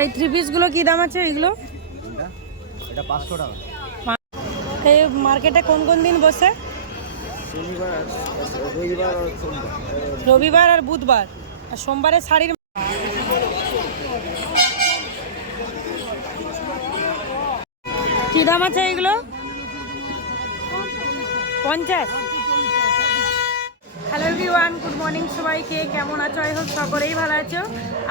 এই থ্রি পিসগুলো কি দাম আছে এগুলো? এটা 500 টাকা। এই মার্কেটে কোন কোন দিন বসে? রবিবার আর বুধবার, আর সোমবারে শাড়ির। কি দাম আছে এগুলো? 50। হ্যালো এভরিওয়ান, গুড মর্নিং সবাইকে। কেমন আছো? আই হোপ সকলেই ভালো আছো।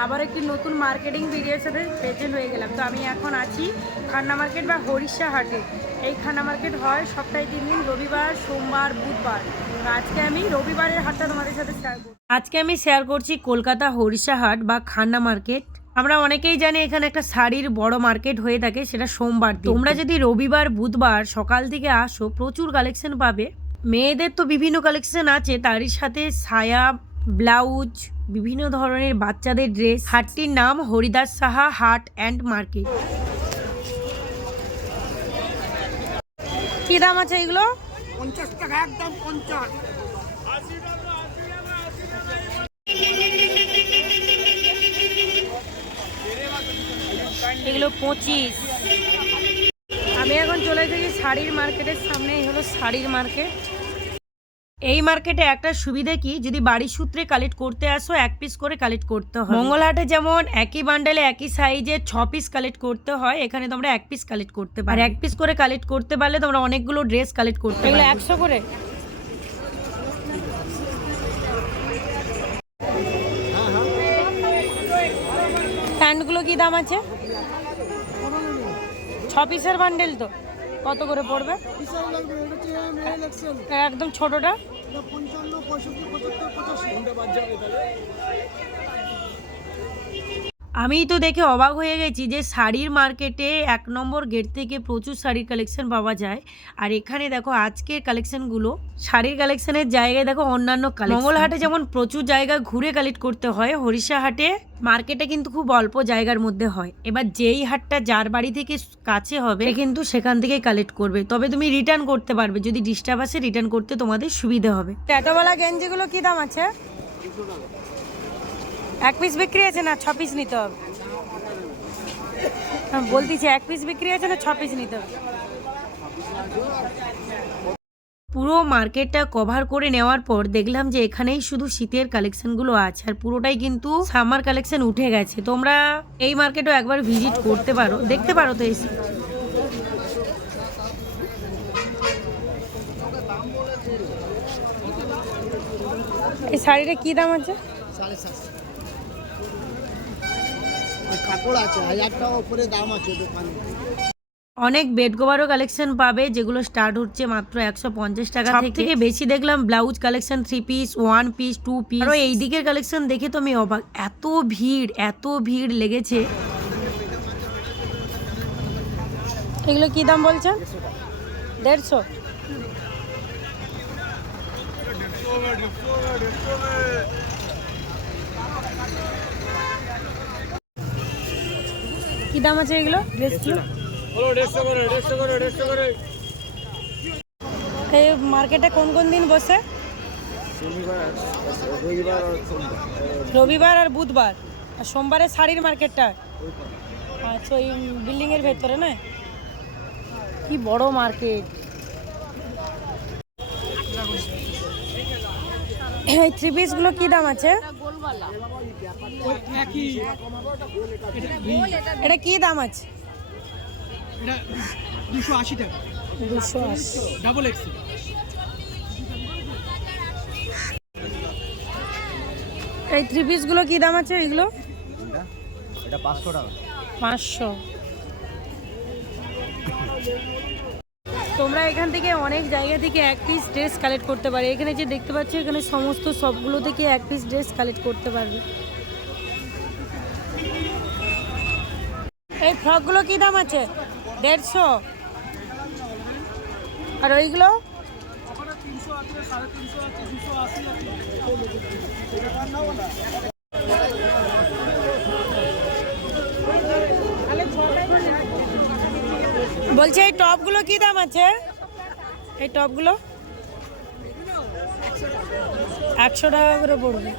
আবার একটি নতুন মার্কেটিং ভিডিওর সাথে প্রেজেন্ট হয়ে গেলাম। তো আমি এখন আছি খান্না মার্কেট বা হরিষা হাটে। এই খান্না মার্কেট হয় সপ্তাহে 3 দিন, রবিবার, সোমবার, বুধবার। আজকে আমি রবিবারের হাটটা তোমাদের সাথে শেয়ার করব। আজকে আমি শেয়ার করছি কলকাতা হরিষা হাট বা খান্না মার্কেট। আমরা অনেকেই জানি এখানে একটা শাড়ির বড় মার্কেট হয়ে থাকে, সেটা সোমবার। তোমরা যদি রবিবার বুধবার সকাল থেকে আসো, প্রচুর কালেকশন পাবে। মেয়েদের তো বিভিন্ন কালেকশন আছে, তারই সাথে সায়া, ব্লাউজ, বিভিন্ন ধরনের বাচ্চাদের ড্রেস। হাটটির নাম হরিদাস সাহা হাট অ্যান্ড মার্কেট। কি দাম আছে এগুলো? 50 টাকা একদম 50। এগুলো 25। আমি এখন চলে এসেছি শাড়ির মার্কেটের সামনে। এই হলো শাড়ির মার্কেট। এই মার্কেটে একটা সুবিধা কি, যদি বাড়ির সূত্রে কালেক্ট করতে আসো 1 পিস করে কালেক্ট করতে হয়। মঙ্গলহাটে যেমন একই বান্ডেলে একই সাইজে 6 পিস কালেক্ট করতে হয়, এখানে তোমরা 1 পিস কালেক্ট করতে পারো। আর 1 পিস করে কালেক্ট করতে পারলে তোমরা অনেকগুলো ড্রেস কালেক্ট করতে পারো। এগুলো 100 করে। প্যান্টগুলো কি দাম আছে? 6 পিসের বান্ডেল তো কত করে পড়বে? একদম ছোটটা আমি তো দেখে অবাক হয়ে গেছি যে শাড়ির মার্কেটে 1 নম্বর গেট থেকে প্রচুর শাড়ির কালেকশন পাওয়া যায়। আর এখানে দেখো আজকের কালেকশনগুলো, শাড়ির কালেকশনের জায়গায় দেখো অন্যান্য কালেকশন। মঙ্গলহাটে যেমন প্রচুর জায়গা ঘুরে কালেক্ট করতে হয়, হরিষা হাটে মার্কেটে কিন্তু খুব অল্প জায়গার মধ্যে হয়। এবার যেই হাটটা যার বাড়ি থেকে কাছে হবে কিন্তু সেখান থেকেই কালেক্ট করবে, তবে তুমি রিটার্ন করতে পারবে। যদি ডিস্টার্ব আসে রিটার্ন করতে তোমাদের সুবিধা হবে। ট্যাটোওয়ালা গেঞ্জিগুলো কি দাম আছে? 1 পিস বিক্রি আছে না 6 পিস নিতে হবে? বলতেছি 1 পিস বিক্রি আছে না 6 পিস নিতে হবে? পুরো মার্কেটটা কভার করে নেওয়ার পর দেখলাম যে এখানেই শুধু শীতের কালেকশনগুলো আছে, আর পুরোটাই কিন্তু সামার কালেকশন উঠে গেছে। তোমরা এই মার্কেটও একবার ভিজিট করতে পারো, দেখতে পারো তো এসে। এই শাড়িটা কি দাম আছে? 750। কাপড় আছে 1000 টাকা উপরে দাম আছে দোকানে। অনেক বেড কভারও কালেকশন পাবে, যেগুলো স্টার্ট হচ্ছে মাত্র 150 টাকা থেকে। বেশি দেখলাম blouse collection, 3 piece, 1 piece, 2 piece. আর এই দিকের কালেকশন দেখে তো আমি অবাক, এত ভিড় লেগেছে। এগুলো কি দাম বলছেন? 150। কি দাম আছে এগুলো ড্রেসগুলো? এই মার্কেটে কোন কোন দিন বসে? রবিবার আর বুধবার, আর সোমবারে শাড়ির মার্কেটটা। আচ্ছা, ওই বিল্ডিং এর ভেতরে না? কি বড় মার্কেট। এই 3 পিস গুলো কি দাম আছে? এটা কি দাম আছে? এটা 280 টাকা। 280 ডাবল এক্সেল। এই 3 পিস গুলো কি দাম আছে এগুলো? এটা 500 টাকা। 500। তোমরা এখান থেকে অনেক জায়গা থেকে 1 পিস ড্রেস কালেক্ট করতে পারো। এখানে যে দেখতে পাচ্ছ, এখানে সমস্ত সবগুলো থেকে 1 পিস ড্রেস কালেক্ট করতে পারবে। এই ফ্রকগুলো কি দাম আছে? 150। আর ওইগুলো? বলছি এই টপগুলো কি দাম আছে? এই টপগুলো 100 টাকা করে পড়বে।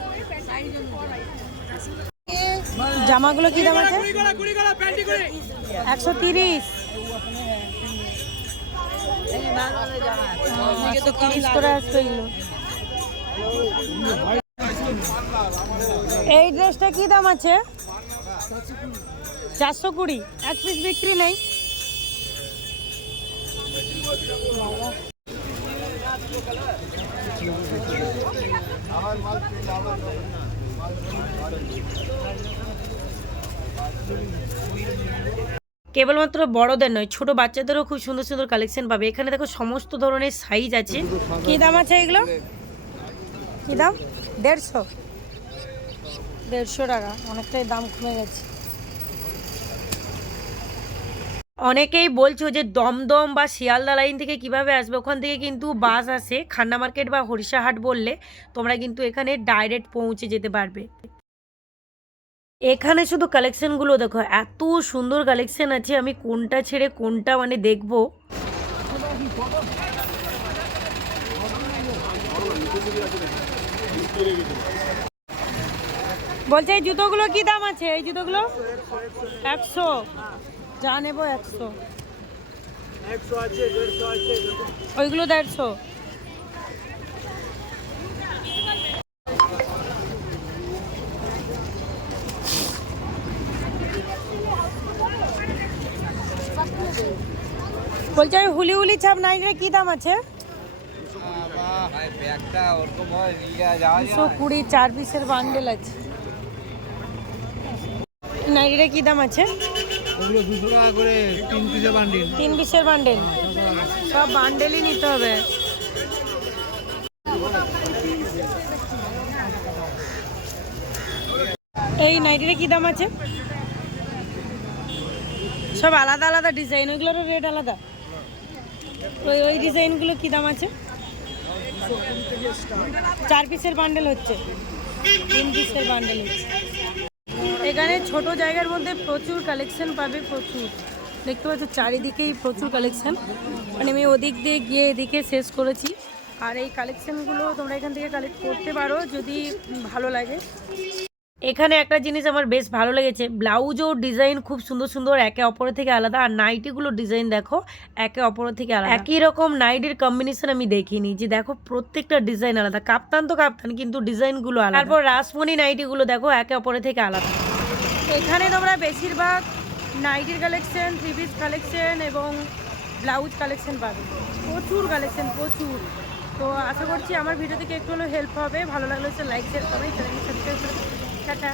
জামাগুলো কি দাম আছে? 130। 130 করে আসবে এগুলো। এই ড্রেসটা কি দাম আছে? 420। এক পিস বিক্রি নেই। কেবলমাত্র বড়দের নয়, ছোট বাচ্চাদেরও খুব সুন্দর সুন্দর কালেকশন পাবে। এখানে দেখো সমস্ত ধরনের সাইজ আছে। কি দাম আছে এগুলো? কি দাম? 150। 150 টাকা, অনেকটাই দাম কমে গেছে। অনেকেই বলছো যে দমদম বা শিয়ালদা লাইন থেকে কিভাবে আসবে, ওখান থেকে কিন্তু বাস আসে। খান্না মার্কেট বা হরিষাহাট বললে তোমরা কিন্তু এখানে ডাইরেক্ট পৌঁছে যেতে পারবে। এখানে শুধু কালেকশনগুলো দেখো, এত সুন্দর কালেকশন আছে, আমি কোনটা ছেড়ে কোনটা মানে দেখবো। বলছে এই জুতোগুলো কি দাম আছে? এই জুতোগুলো 100। যা নেবো 100। ওইগুলো 150। বলছে ওই হুলি হুলি ছাপ নাইটে কি দাম আছে? 220। 4 পিসের বান্ডেল আছে। নাইটিটা কি দাম আছে? 200 টাকা করে 3 পিসের বান্ডিল। 3 পিসের বান্ডেল, সব বান্ডেলই নিতে হবে। এই নাইটিটা কি দাম আছে? সব আলাদা আলাদা ডিজাইন, ওইগুলোরও রেট আলাদা। ওই ডিজাইনগুলো কি দাম আছে? 4 পিসের বান্ডেল হচ্ছে, 3 পিসের বান্ডেল হচ্ছে। এখানে ছোট জায়গার মধ্যে প্রচুর কালেকশন পাবে, প্রচুর। দেখতে পাচ্ছ চারিদিকেই প্রচুর কালেকশন, মানে আমি ওদিক দিয়ে গিয়ে এদিকে শেষ করেছি। আর এই কালেকশনগুলো তোমরা এখান থেকে কালেক্ট করতে পারো যদি ভালো লাগে। এখানে একটা জিনিস আমার বেশ ভালো লেগেছে, ব্লাউজও ডিজাইন খুব সুন্দর সুন্দর, একে অপরের থেকে আলাদা। আর নাইটিগুলো ডিজাইন দেখো একে অপরের থেকে আলাদা। একই রকম নাইটির কম্বিনেশন আমি দেখিনি, যে দেখো প্রত্যেকটা ডিজাইন আলাদা। কাপ্তান তো কাপ্তান, কিন্তু ডিজাইনগুলো আলাদা। তারপর রাসমণি নাইটিগুলো দেখো একে অপরের থেকে আলাদা। এখানে তোমরা বেশিরভাগ নাইটির কালেকশন, 3 পিস কালেকশন এবং ব্লাউজ কালেকশন পাবে। প্রচুর কালেকশন, প্রচুর। তো আশা করছি আমার ভিডিও থেকে একটু হলেও হেল্প হবে। ভালো লাগলে হচ্ছে লাইক, শেয়ার, কমেন্ট, চ্যানেলকে সাবস্ক্রাইব করে টাটা।